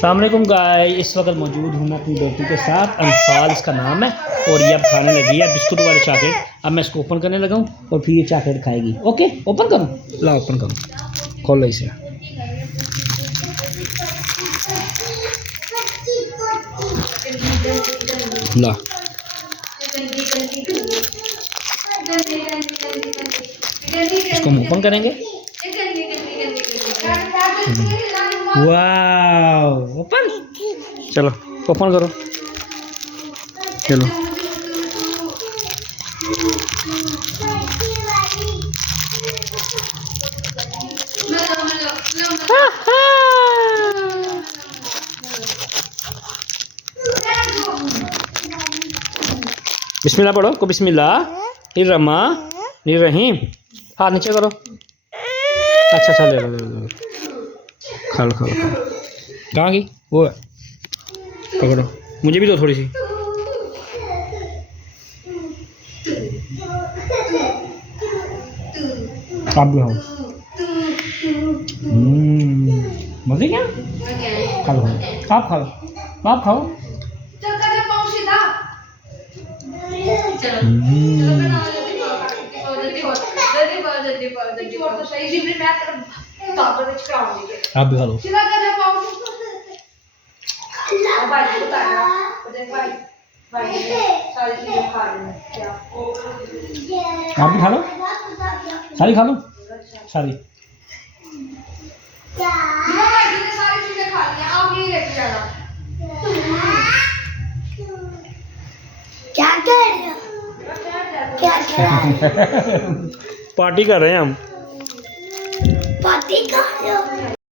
अस्सलाम वालेकुम गाइस, इस वक्त मौजूद हूँ मैं अपनी बेटी के साथ। अनफाल इसका नाम है और ये अब खाने लगी है बिस्कुट वाले चॉकलेट। अब मैं इसको ओपन करने लगा हूँ और फिर ये चॉकलेट खाएगी। ओके, ओपन करूँ? ला ओपन करूँ, खोलो इसे। ला इसको हम ओपन करेंगे। वाह, ओपन। चलो ओपन करो, चलो। बिस्मिल्लाह पढ़ो को, बिस्मिल्लाह रहीम। हाथ नीचे करो। अच्छा ले लो। खा लो। कहाँ गई वो है? पकड़ो, मुझे भी दो थोड़ी सी। आप भी खाओ। मजे क्या? खा लो, आप खाओ। आप भी खा लो। आप भी खा लो, सारी खा लो, सारी। सारी चीजें खा ली, आप नहीं लेके जाना। क्या कर रहे हो? क्या पार्टी कर रहे हैं हम। पार्टी का